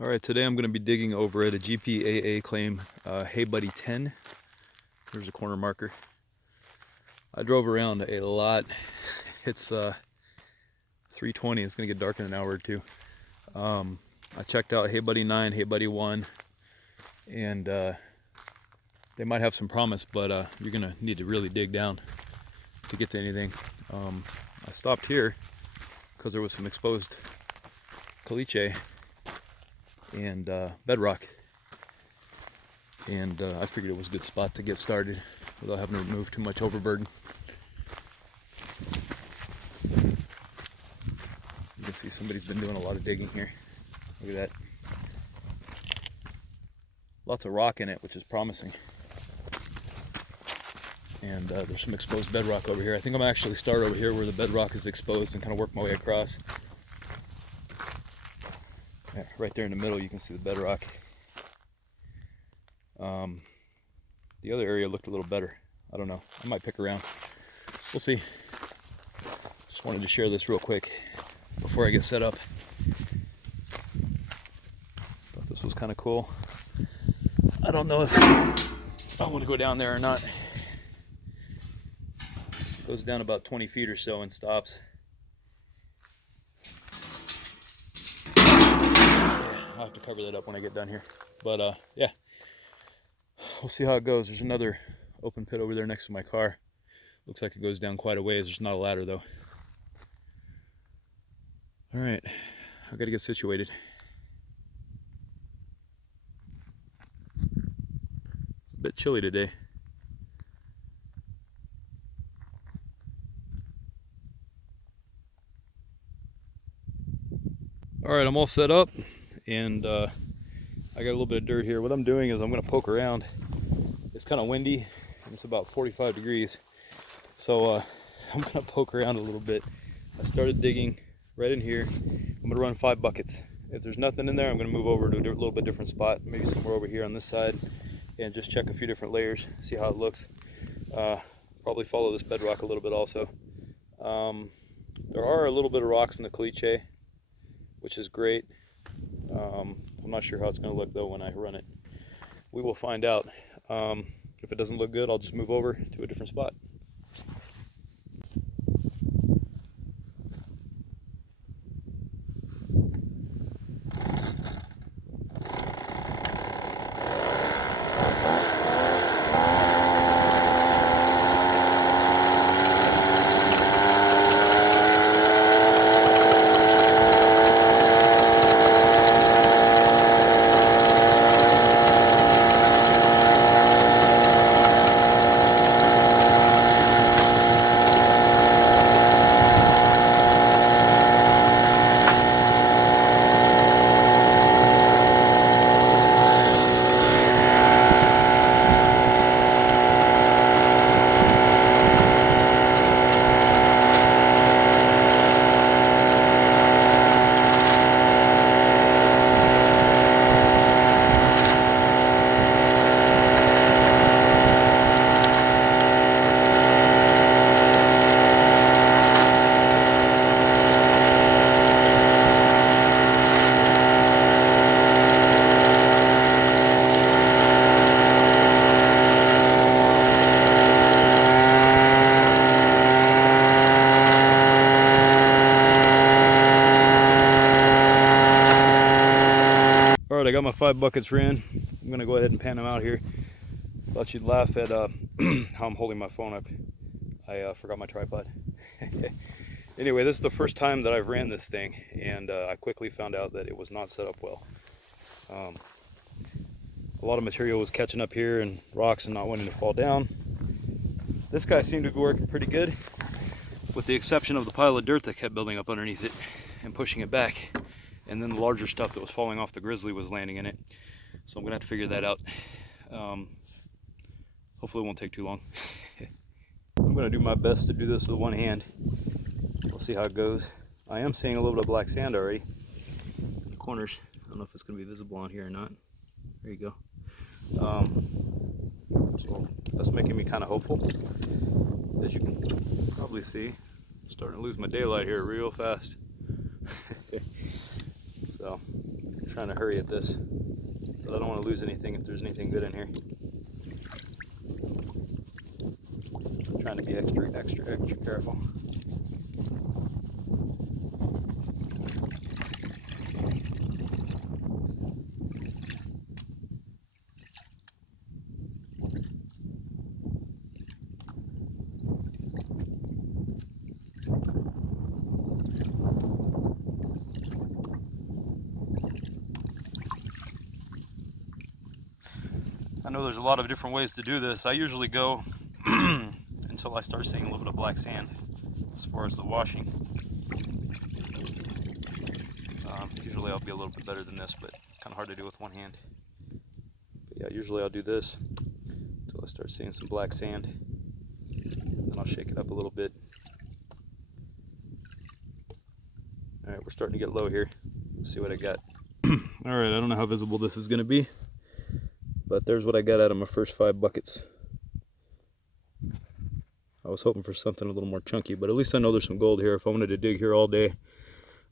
All right, today I'm going to be digging over at a GPAA claim, Hey Buddee 10. There's a corner marker. I drove around a lot. It's 3:20. It's going to get dark in an hour or two. I checked out Hey Buddee 9, Hey Buddee 1, and they might have some promise, but you're going to need to really dig down to get to anything. I stopped here because there was some exposed caliche and bedrock, and I figured it was a good spot to get started without having to remove too much overburden. You can see somebody's been doing a lot of digging here. Look at that. Lots of rock in it, which is promising. And there's some exposed bedrock over here. I think I'm gonna actually start over here where the bedrock is exposed and kind of work my way across. Yeah, right there in the middle you can see the bedrock. The other area looked a little better. I don't know. I might pick around. We'll see. Just wanted to share this real quick before I get set up. Thought this was kind of cool. I don't know if I want to go down there or not. It goes down about 20 feet or so and stops. I'll have to cover that up when I get done here. But yeah, we'll see how it goes. There's another open pit over there next to my car. Looks like it goes down quite a ways. There's not a ladder though. All right, I've got to get situated. It's a bit chilly today. All right, I'm all set up, and I got a little bit of dirt here. What I'm doing is I'm going to poke around. It's kind of windy, and it's about 45 degrees. So I'm going to poke around a little bit. I started digging right in here. I'm going to run 5 buckets. If there's nothing in there, I'm going to move over to a little bit different spot, maybe somewhere over here on this side, and just check a few different layers, see how it looks. Probably follow this bedrock a little bit also. There are a little bit of rocks in the caliche, which is great. I'm not sure how it's going to look though when I run it. We will find out. If it doesn't look good, I'll just move over to a different spot. All right, I got my 5 buckets ran. I'm gonna go ahead and pan them out here. Thought you'd laugh at how I'm holding my phone up. I forgot my tripod. Anyway, this is the first time that I've ran this thing, and I quickly found out that it was not set up well. A lot of material was catching up here and rocks and not wanting to fall down. This guy seemed to be working pretty good, with the exception of the pile of dirt that kept building up underneath it and pushing it back. And then the larger stuff that was falling off the grizzly was landing in it. So I'm gonna have to figure that out. Hopefully it won't take too long. I'm gonna do my best to do this with one hand. We'll see how it goes. I am seeing a little bit of black sand already in the corners. I don't know if it's gonna be visible on here or not. There you go. So that's making me kind of hopeful. As you can probably see, I'm starting to lose my daylight here real fast. So trying to hurry at this, so I don't want to lose anything if there's anything good in here. I'm trying to be extra careful. I know there's a lot of different ways to do this. I usually go until I start seeing a little bit of black sand as far as the washing. Usually I'll be a little bit better than this, but kind of hard to do with one hand. But yeah, usually I'll do this until I start seeing some black sand. Then I'll shake it up a little bit. Alright, we're starting to get low here. Let's see what I got. Alright, I don't know how visible this is going to be, but there's what I got out of my first 5 buckets. I was hoping for something a little more chunky, but at least I know there's some gold here. If I wanted to dig here all day,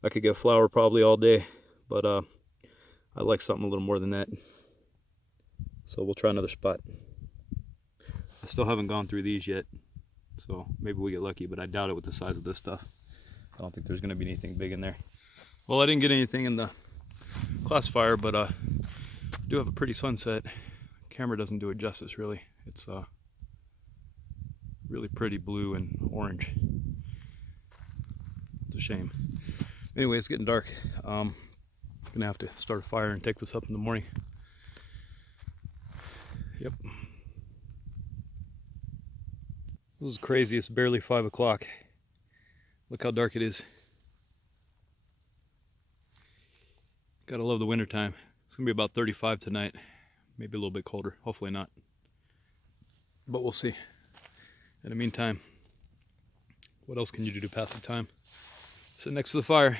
I could get flour probably all day, but I like something a little more than that. So we'll try another spot. I still haven't gone through these yet, so maybe we get lucky, but I doubt it with the size of this stuff. I don't think there's going to be anything big in there. Well, I didn't get anything in the classifier, but I do have a pretty sunset. Camera doesn't do it justice, really. It's really pretty blue and orange. It's a shame. Anyway, it's getting dark. I'm gonna have to start a fire and take this up in the morning. Yep. This is crazy. It's barely 5 o'clock. Look how dark it is. Gotta love the winter time. It's gonna be about 35 tonight. Maybe a little bit colder. Hopefully not. But we'll see. In the meantime, what else can you do to pass the time? Sit next to the fire,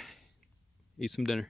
eat some dinner.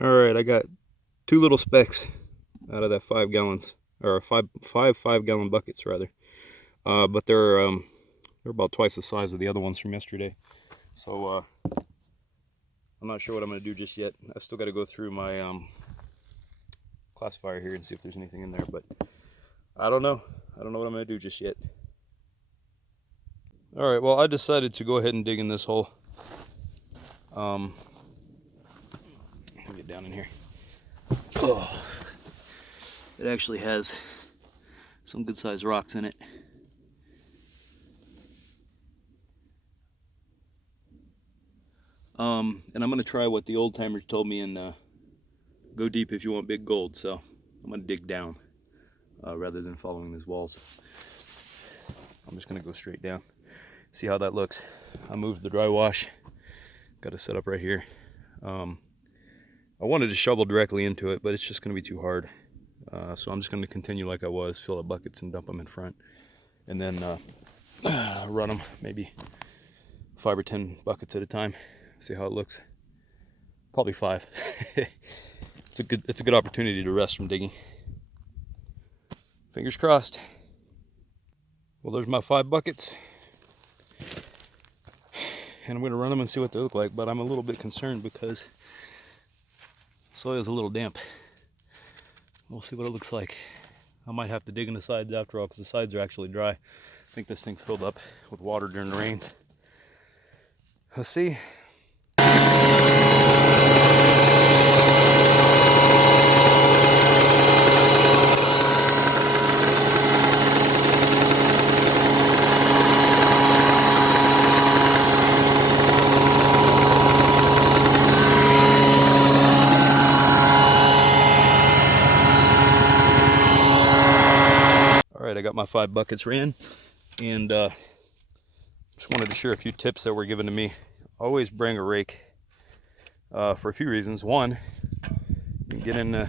All right, I got 2 little specks out of that 5 gallons, or five 5-gallon buckets rather. But they're about twice the size of the other ones from yesterday. So I'm not sure what I'm going to do just yet. I've still got to go through my classifier here and see if there's anything in there, but I don't know. I don't know what I'm going to do just yet. All right, well, I decided to go ahead and dig in this hole. Let me get down in here. Oh, it actually has some good sized rocks in it. And I'm going to try what the old timers told me and go deep if you want big gold. So I'm going to dig down rather than following these walls. I'm just going to go straight down, see how that looks. I moved the dry wash, got it set up right here. I wanted to shovel directly into it, but it's just going to be too hard. So I'm just going to continue like I was, fill up buckets and dump them in front, and then run them maybe 5 or 10 buckets at a time. See how it looks. Probably 5. It's a good opportunity to rest from digging. Fingers crossed. Well, there's my 5 buckets, and I'm going to run them and see what they look like. But I'm a little bit concerned because soil is a little damp. We'll see what it looks like. I might have to dig in the sides after all because the sides are actually dry. I think this thing filled up with water during the rains. Let's see. I got my 5 buckets ran, and just wanted to share a few tips that were given to me. Always bring a rake for a few reasons. One, you can get in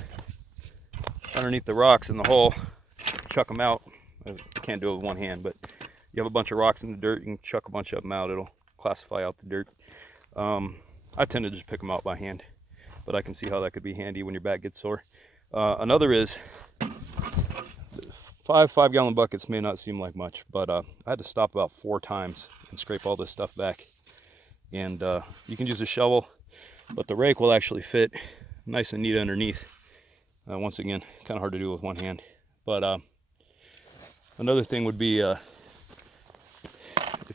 underneath the rocks in the hole, chuck them out. I can't do it with one hand, but you have a bunch of rocks in the dirt, you can chuck a bunch of them out. It'll classify out the dirt. I tend to just pick them out by hand, but I can see how that could be handy when your back gets sore. Another is 5-gallon buckets may not seem like much, but I had to stop about 4 times and scrape all this stuff back. And you can use a shovel, but the rake will actually fit nice and neat underneath. Once again, kind of hard to do with one hand. But another thing would be if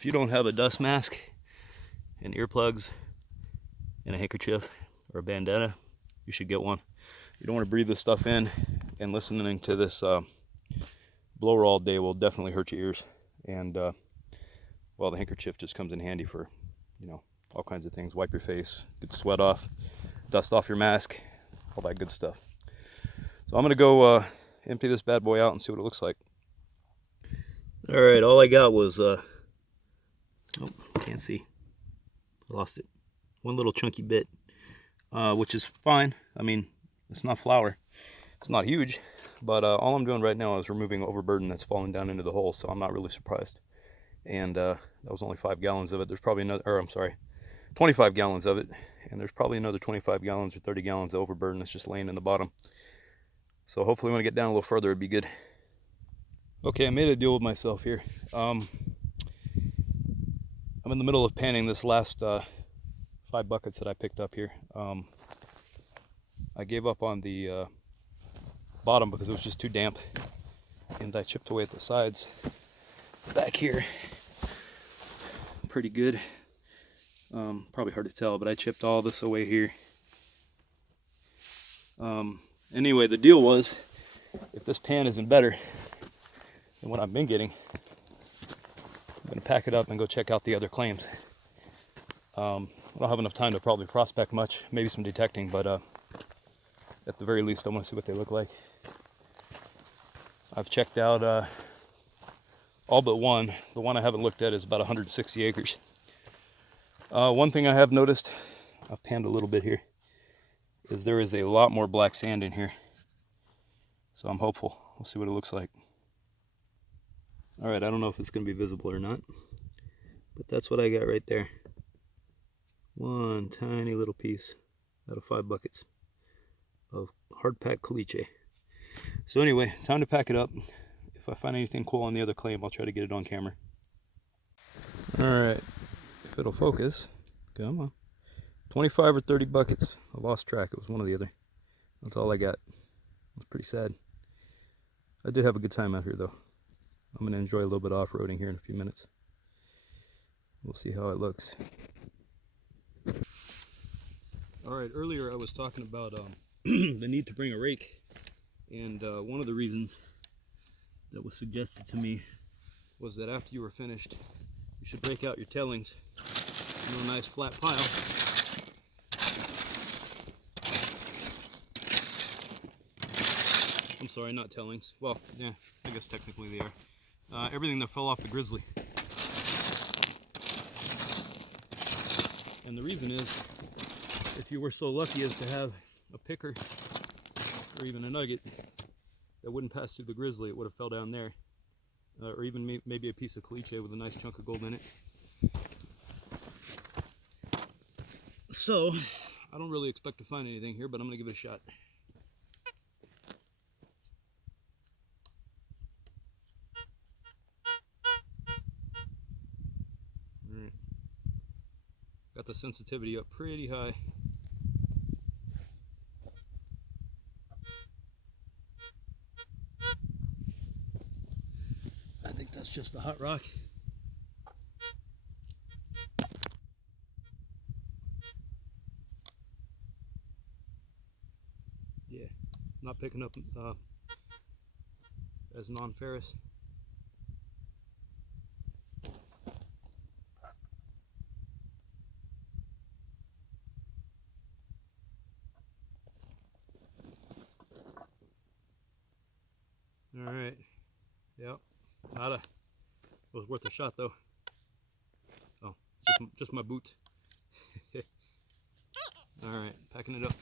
you don't have a dust mask and earplugs and a handkerchief or a bandana, you should get one. You don't want to breathe this stuff in, and listening to this blower all day will definitely hurt your ears. And well, the handkerchief just comes in handy for, you know, all kinds of things. Wipe your face, get the sweat off, dust off your mask, all that good stuff. So I'm gonna go empty this bad boy out and see what it looks like. All right, all I got was oh, can't see, I lost it. One little chunky bit, which is fine. I mean, it's not flour, it's not huge. But all I'm doing right now is removing overburden that's falling down into the hole, so I'm not really surprised. And that was only 5 gallons of it. There's probably another, or I'm sorry, 25 gallons of it. And there's probably another 25 gallons or 30 gallons of overburden that's just laying in the bottom. So hopefully when I get down a little further, it'd be good. Okay, I made a deal with myself here. I'm in the middle of panning this last 5 buckets that I picked up here. I gave up on the bottom because it was just too damp, and I chipped away at the sides back here pretty good. Probably hard to tell, but I chipped all this away here. Anyway, the deal was, if this pan isn't better than what I've been getting, I'm going to pack it up and go check out the other claims. I don't have enough time to probably prospect much, maybe some detecting, but at the very least I want to see what they look like. I've checked out all but one. The one I haven't looked at is about 160 acres. One thing I have noticed, I've panned a little bit here, is there is a lot more black sand in here. So I'm hopeful. We'll see what it looks like. All right, I don't know if it's going to be visible or not, but that's what I got right there. One tiny little piece out of 5 buckets. of hard-packed caliche. So anyway, time to pack it up. If I find anything cool on the other claim, I'll try to get it on camera. Alright, if it'll focus, come on. 25 or 30 buckets. I lost track, it was one or the other. That's all I got. It's pretty sad. I did have a good time out here though. I'm going to enjoy a little bit of off-roading here in a few minutes. We'll see how it looks. Alright, earlier I was talking about the need to bring a rake. And one of the reasons that was suggested to me was that after you were finished, you should rake out your tailings into a nice flat pile. I'm sorry, not tailings. Well, yeah, I guess technically they are. Everything that fell off the grizzly. And the reason is, if you were so lucky as to have a picker or even a nugget that wouldn't pass through the grizzly, it would have fell down there. Or even maybe a piece of caliche with a nice chunk of gold in it. So, I don't really expect to find anything here, but I'm going to give it a shot. Alright. Got the sensitivity up pretty high. I think that's just a hot rock. Yeah, not picking up as non-ferrous. All right, yep, nada. It was worth a shot though. Oh, just my boot. All right, packing it up.